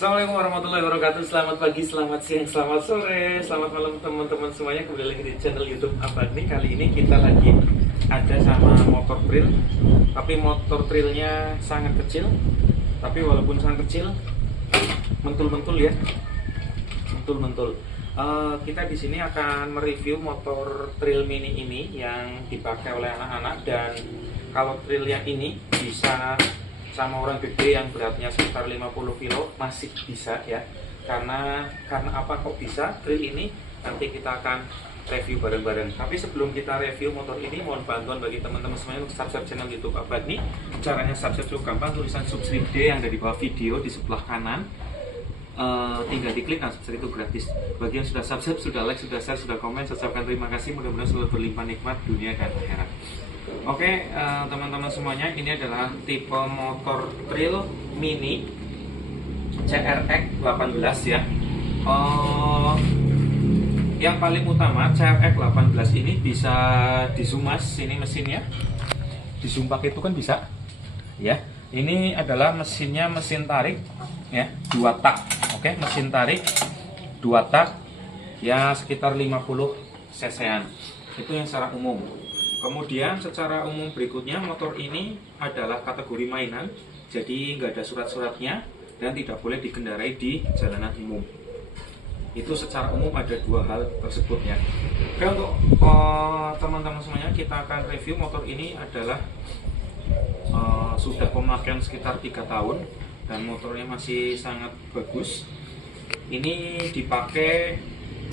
Assalamualaikum warahmatullahi wabarakatuh. Selamat pagi, selamat siang, selamat sore, selamat malam teman-teman semuanya. Kembali lagi di channel YouTube Abadi. Kali ini kita lagi ada sama motor trail, tapi motor trailnya sangat kecil. Tapi walaupun sangat kecil, mentul-mentul ya, mentul-mentul. Kita di sini akan mereview motor trail mini ini yang dipakai oleh anak-anak, dan kalau trail yang ini bisa sama orang gede yang beratnya sekitar 50 kilo masih bisa ya. Karena apa kok bisa trail ini, nanti kita akan review bareng-bareng. Tapi sebelum kita review motor ini, mohon bantuan bagi teman-teman semuanya untuk subscribe channel YouTube Abadi. Caranya subscribe cukup gampang, tulisan subscribe D yang ada di bawah video di sebelah kanan. Tinggal diklik dan subscribe, itu gratis. Bagi yang sudah subscribe, sudah like, sudah share, sudah komen, saya ucapkan terima kasih. Mudah-mudahan selalu berlimpah nikmat dunia dan akhirat. Oke, teman-teman semuanya, ini adalah tipe motor trail mini CRX 18 ya. Yang paling utama, CRX 18 ini bisa disumas, ini mesinnya disumpak itu kan bisa ya. Ini adalah mesinnya mesin tarik ya, 2 tak. Oke, mesin tarik 2 tak ya, sekitar 50 cc-an. Itu yang secara umum. Kemudian secara umum berikutnya, motor ini adalah kategori mainan, jadi nggak ada surat-suratnya dan tidak boleh dikendarai di jalanan umum. Itu secara umum ada 2 hal tersebut ya. Oke, untuk teman-teman semuanya, kita akan review motor ini adalah sudah pemakaian sekitar 3 tahun dan motornya masih sangat bagus. Ini dipakai,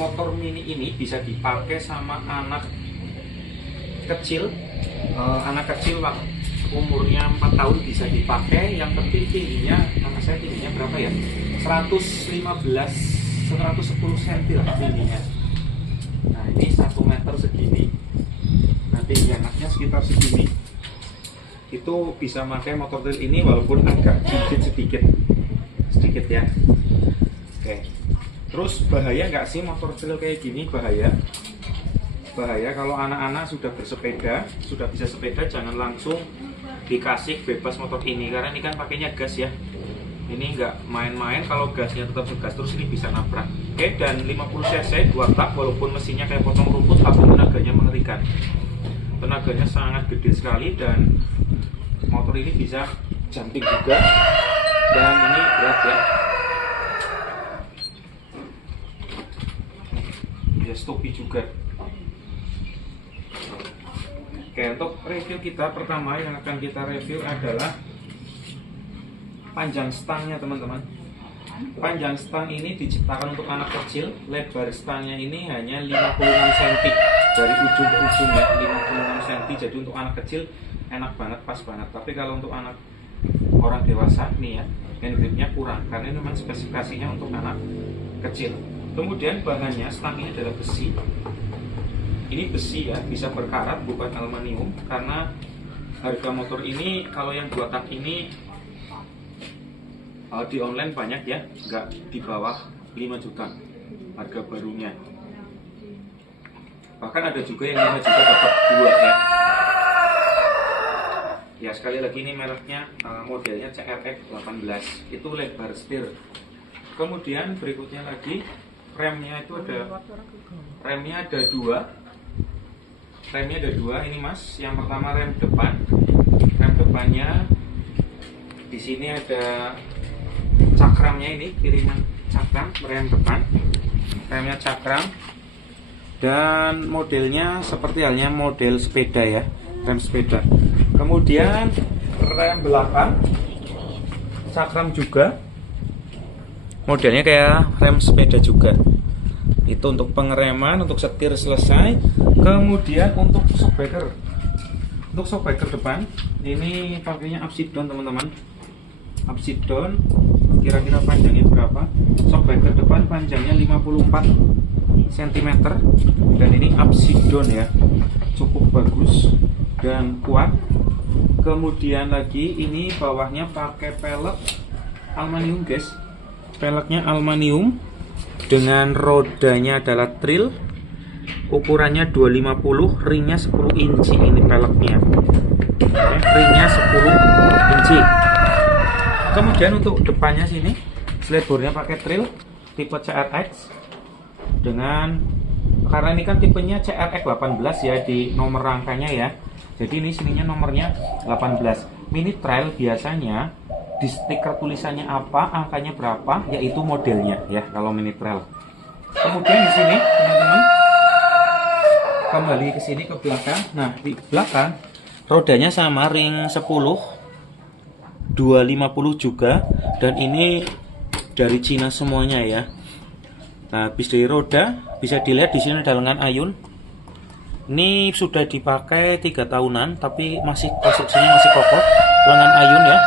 motor mini ini bisa dipakai sama anak kecil, umurnya 4 tahun bisa dipakai. Yang penting tingginya, karena saya tingginya berapa ya, 110 cm lah tingginya. Nah, ini 1 meter segini, nah tinggi anaknya sekitar segini. Itu bisa pakai motor trail ini walaupun agak sedikit ya. Oke, terus bahaya nggak sih motor trail kayak gini? Bahaya kalau anak-anak sudah bersepeda, sudah bisa sepeda, jangan langsung dikasih bebas motor ini, karena ini kan pakainya gas ya. Ini nggak main-main, kalau gasnya tetap gas terus ini bisa nabrak. Oke, dan 50 cc 2 tak, walaupun mesinnya kayak potong rumput, tapi tenaganya mengerikan. Tenaganya sangat gede sekali, dan motor ini bisa jumping juga. Dan ini berat ya. Dia stopi juga. Oke, untuk review kita pertama yang akan kita review adalah panjang stangnya, teman-teman. Panjang stang ini diciptakan untuk anak kecil. Lebar stangnya ini hanya 56 cm dari ujung ke ujung ya, 56 cm. Jadi untuk anak kecil enak banget, pas banget. Tapi kalau untuk anak orang dewasa nih ya, hand gripnya kurang, karena ini memang spesifikasinya untuk anak kecil. Kemudian bahannya, stang ini adalah besi. Ini besi ya, bisa berkarat, bukan aluminium. Karena harga motor ini, kalau yang 2 tak ini di online banyak ya, nggak di bawah 5 juta harga barunya. Bahkan ada juga yang 5 juta dapat 2 ya. Ya, sekali lagi ini mereknya, modelnya CRX 18. Itu lebar setir. Kemudian berikutnya lagi, remnya itu ada, remnya ada 2. Remnya ada 2 ini mas. Yang pertama rem depan. Rem depannya di sini ada cakramnya, ini kiriman cakram rem depan. Remnya cakram. Dan modelnya seperti halnya model sepeda ya, rem sepeda. Kemudian rem belakang cakram juga. Modelnya kayak rem sepeda juga. Itu untuk pengereman, untuk setir selesai. Kemudian untuk shockbreaker, depan ini pakainya upside-down, teman-teman. Upside-down, kira-kira panjangnya berapa? Shockbreaker depan panjangnya 54 cm, dan ini upside-down ya, cukup bagus dan kuat. Kemudian lagi ini bawahnya pakai pelek aluminium guys. Peleknya aluminium dengan rodanya adalah trail. Ukurannya 250, ringnya 10 inci ini peleknya. Ringnya 10 inci. Kemudian untuk depannya sini Sledbornya pakai trill tipe CRX dengan, karena ini kan tipenya CRX 18 ya di nomor rangkanya ya. Jadi ini sininya nomornya 18. Mini trail biasanya di stiker tulisannya apa, angkanya berapa, yaitu modelnya ya kalau mini trail. Kemudian di sini teman-teman kembali ke sini ke belakang. Nah, di belakang rodanya sama ring 10 250 juga, dan ini dari Cina semuanya ya. Nah, habis dari roda bisa dilihat di sini ada lengan ayun. Ini sudah dipakai 3 tahunan tapi masih konstruksinya masih kokoh. Lengan ayun ya.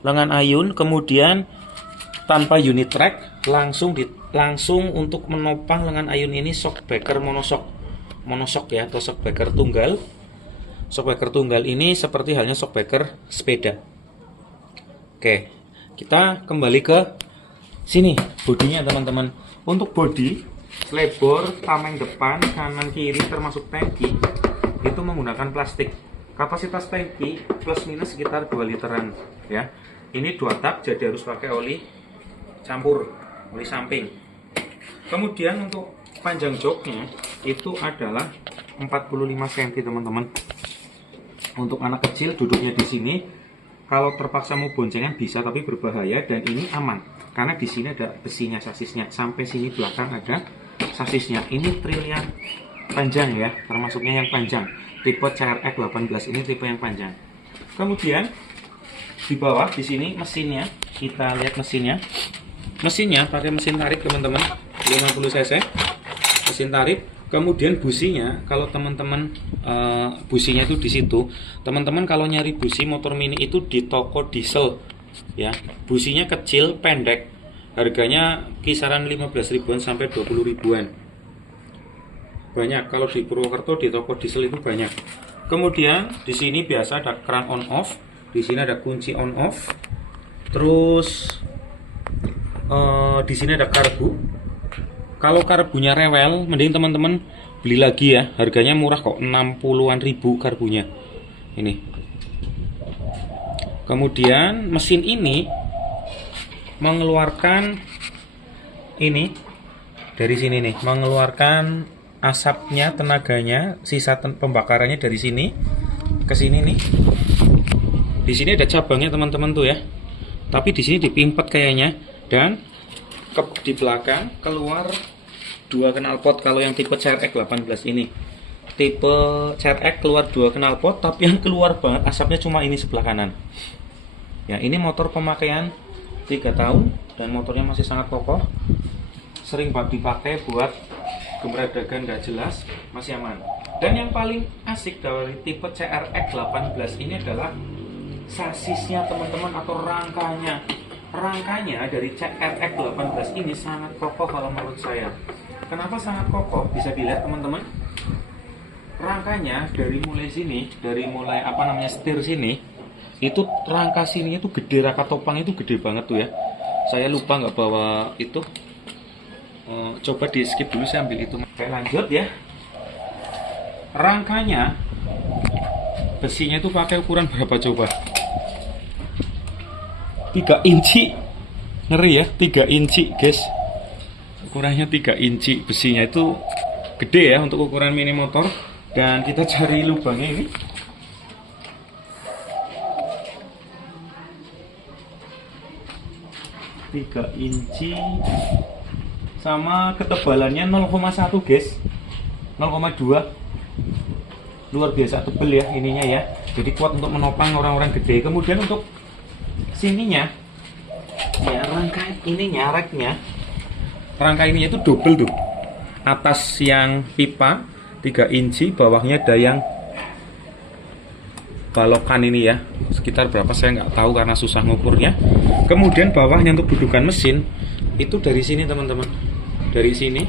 Lengan ayun, kemudian tanpa unit track, langsung untuk menopang lengan ayun ini shockbreaker monoshock ya, atau shockbreaker tunggal. Shockbreaker tunggal ini seperti halnya shockbreaker sepeda. Oke, kita kembali ke sini bodinya teman-teman. Untuk bodi, slebor, tameng depan, kanan kiri termasuk tangki itu menggunakan plastik. Kapasitas tangki plus minus sekitar 2 literan ya. Ini 2 tak, jadi harus pakai oli campur, oli samping. Kemudian untuk panjang joknya itu adalah 45 cm teman-teman. Untuk anak kecil duduknya di sini, kalau terpaksa mau boncengan bisa, tapi berbahaya. Dan ini aman karena di sini ada besinya, sasisnya. Sampai sini belakang ada sasisnya. Ini trill yang panjang ya, termasuknya yang panjang. Tipe CRX 18 ini tipe yang panjang. Kemudian di bawah di sini mesinnya, kita lihat mesinnya. Mesinnya pakai mesin tarik teman-teman, 50 cc mesin tarik. Kemudian businya, kalau teman-teman businya itu di situ. Teman-teman kalau nyari busi motor mini itu di toko diesel ya. Businya kecil, pendek. Harganya kisaran 15 ribuan sampai 20 ribuan. Banyak kalau di Purwokerto di toko diesel itu banyak. Kemudian di sini biasa ada keran on off. Di sini ada kunci on off. Terus di sini ada karbu. Kalau karbunya rewel, mending teman-teman beli lagi ya. Harganya murah kok, 60-an ribu karbunya. Ini. Kemudian mesin ini mengeluarkan ini dari sini nih, mengeluarkan asapnya, tenaganya, sisa pembakarannya dari sini ke sini nih. Di sini ada cabangnya teman-teman tuh ya. Tapi di sini dipimpet kayaknya, dan di belakang keluar 2 knalpot. Kalau yang tipe CRX 18 ini, tipe CRX keluar 2 knalpot, tapi yang keluar banget asapnya cuma ini sebelah kanan ya. Ini motor pemakaian 3 tahun dan motornya masih sangat kokoh, sering banget dipakai buat gemeradagan gak jelas, masih aman. Dan yang paling asik dari tipe CRX 18 ini adalah sasisnya teman-teman, atau rangkanya. Rangkanya dari CRX 18 ini sangat kokoh kalau menurut saya. Kenapa sangat kokoh? Bisa dilihat teman-teman. Rangkanya dari mulai sini, dari mulai setir sini, itu rangka sininya itu gede, rangka topang itu gede banget tuh ya. Saya lupa nggak bawa itu. Coba di skip dulu, saya ambil itu. Oke, lanjut ya. Rangkanya besinya itu pakai ukuran berapa coba? 3 inci, ngeri ya, 3 inci guys, ukurannya 3 inci. Besinya itu gede ya untuk ukuran mini motor. Dan kita cari lubangnya ini. Tiga inci sama ketebalannya 0,1 guys, 0,2, luar biasa tebel ya ininya ya, jadi kuat untuk menopang orang-orang gede. Kemudian untuk sininya ya, rangka ininya, rangka ininya itu double tuh, atas yang pipa 3 inci, bawahnya ada yang balokan ini ya, sekitar berapa saya nggak tahu karena susah ngukurnya. Kemudian bawahnya untuk dudukan mesin itu dari sini teman-teman, dari sini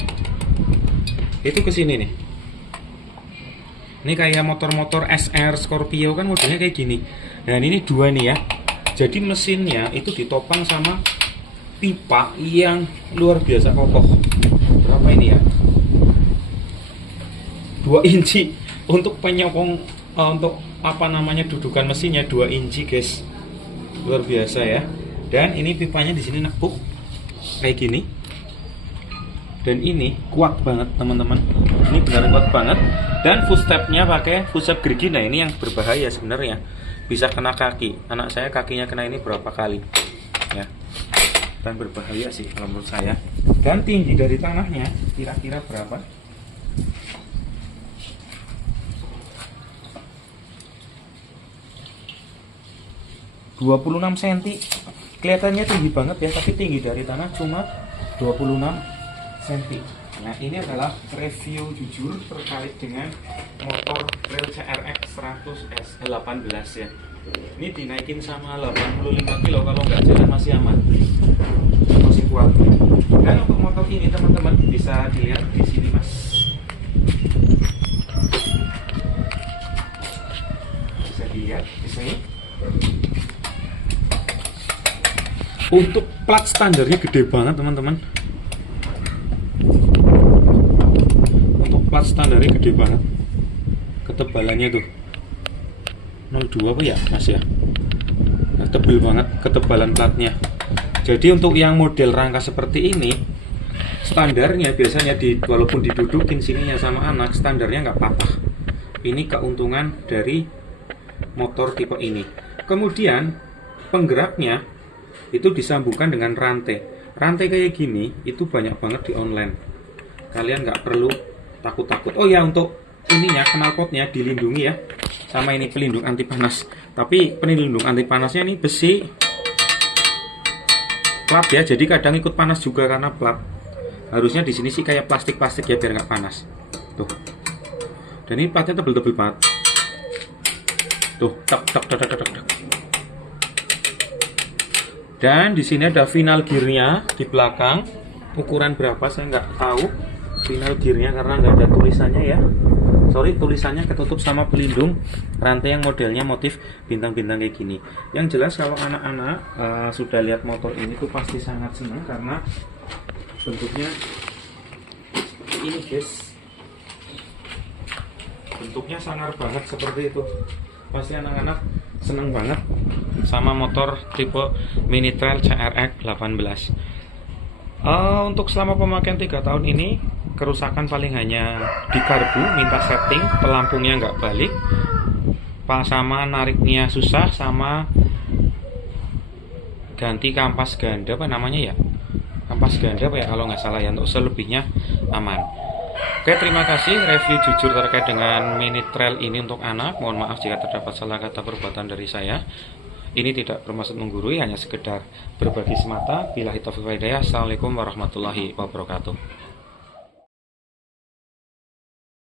itu ke sini nih. Ini kayak motor-motor SR Scorpio kan modelnya kayak gini. Dan ini 2 nih ya. Jadi mesinnya itu ditopang sama pipa yang luar biasa kokoh. Berapa ini ya? 2 inci untuk penyokong, untuk dudukan mesinnya 2 inci guys. Luar biasa ya. Dan ini pipanya di sini nekuk kayak gini. Dan ini kuat banget teman-teman. Ini benar kuat banget. Dan footstepnya pakai footstep gerigi. Nah ini yang berbahaya sebenarnya. Bisa kena kaki. Anak saya kakinya kena ini berapa kali. Ya. Dan berbahaya sih kalau menurut saya. Dan tinggi dari tanahnya kira-kira berapa? ...26 cm. Kelihatannya tinggi banget ya, tapi tinggi dari tanah cuma 26 cm. Nah ini adalah review jujur terkait dengan motor trail CRX 100S 18 ya. Ini dinaikin sama 85 kilo, kalau nggak jalan masih aman, masih kuat. Dan untuk motor ini teman-teman bisa dilihat di sini mas. Bisa dilihat di sini. Untuk plat standarnya gede banget teman-teman. Untuk plat standarnya gede banget. Ketebalannya tuh 02 apa ya mas ya. Nah, tebel banget ketebalan platnya. Jadi untuk yang model rangka seperti ini, standarnya biasanya walaupun didudukin sininya sama anak, standarnya nggak patah. Ini keuntungan dari motor tipe ini. Kemudian penggeraknya itu disambungkan dengan rantai. Rantai kayak gini itu banyak banget di online. Kalian nggak perlu takut-takut. Oh ya, untuk ininya knalpotnya dilindungi ya sama ini pelindung anti panas. Tapi pelindung anti panasnya ini besi plat ya, jadi kadang ikut panas juga karena plat. Harusnya di sini sih kayak plastik-plastik ya biar nggak panas. Tuh. Dan ini platnya tebel-tebel banget. Tuh, tak tak tak tak tak tak. Dan di sini ada final gearnya di belakang. Ukuran berapa saya nggak tahu final gearnya karena nggak ada tulisannya ya. Sorry, tulisannya ketutup sama pelindung rantai yang modelnya motif bintang-bintang kayak gini. Yang jelas kalau anak-anak sudah lihat motor ini tuh pasti sangat senang karena bentuknya ini guys. Bentuknya sangar banget seperti itu. Pasti anak-anak seneng banget sama motor tipe Mini Trail CRX 18. Untuk selama pemakaian 3 tahun ini, kerusakan paling hanya di karbu, minta setting, pelampungnya nggak balik, sama nariknya susah, sama ganti kampas ganda apa namanya ya, kampas ganda apa ya kalau nggak salah ya. Untuk selebihnya aman. Oke, terima kasih review jujur terkait dengan Mini Trail ini untuk anak. Mohon maaf jika terdapat salah kata perbuatan dari saya. Ini tidak bermaksud menggurui, hanya sekedar berbagi semata. Billahi taufiq wal hidayah. Assalamualaikum warahmatullahi wabarakatuh.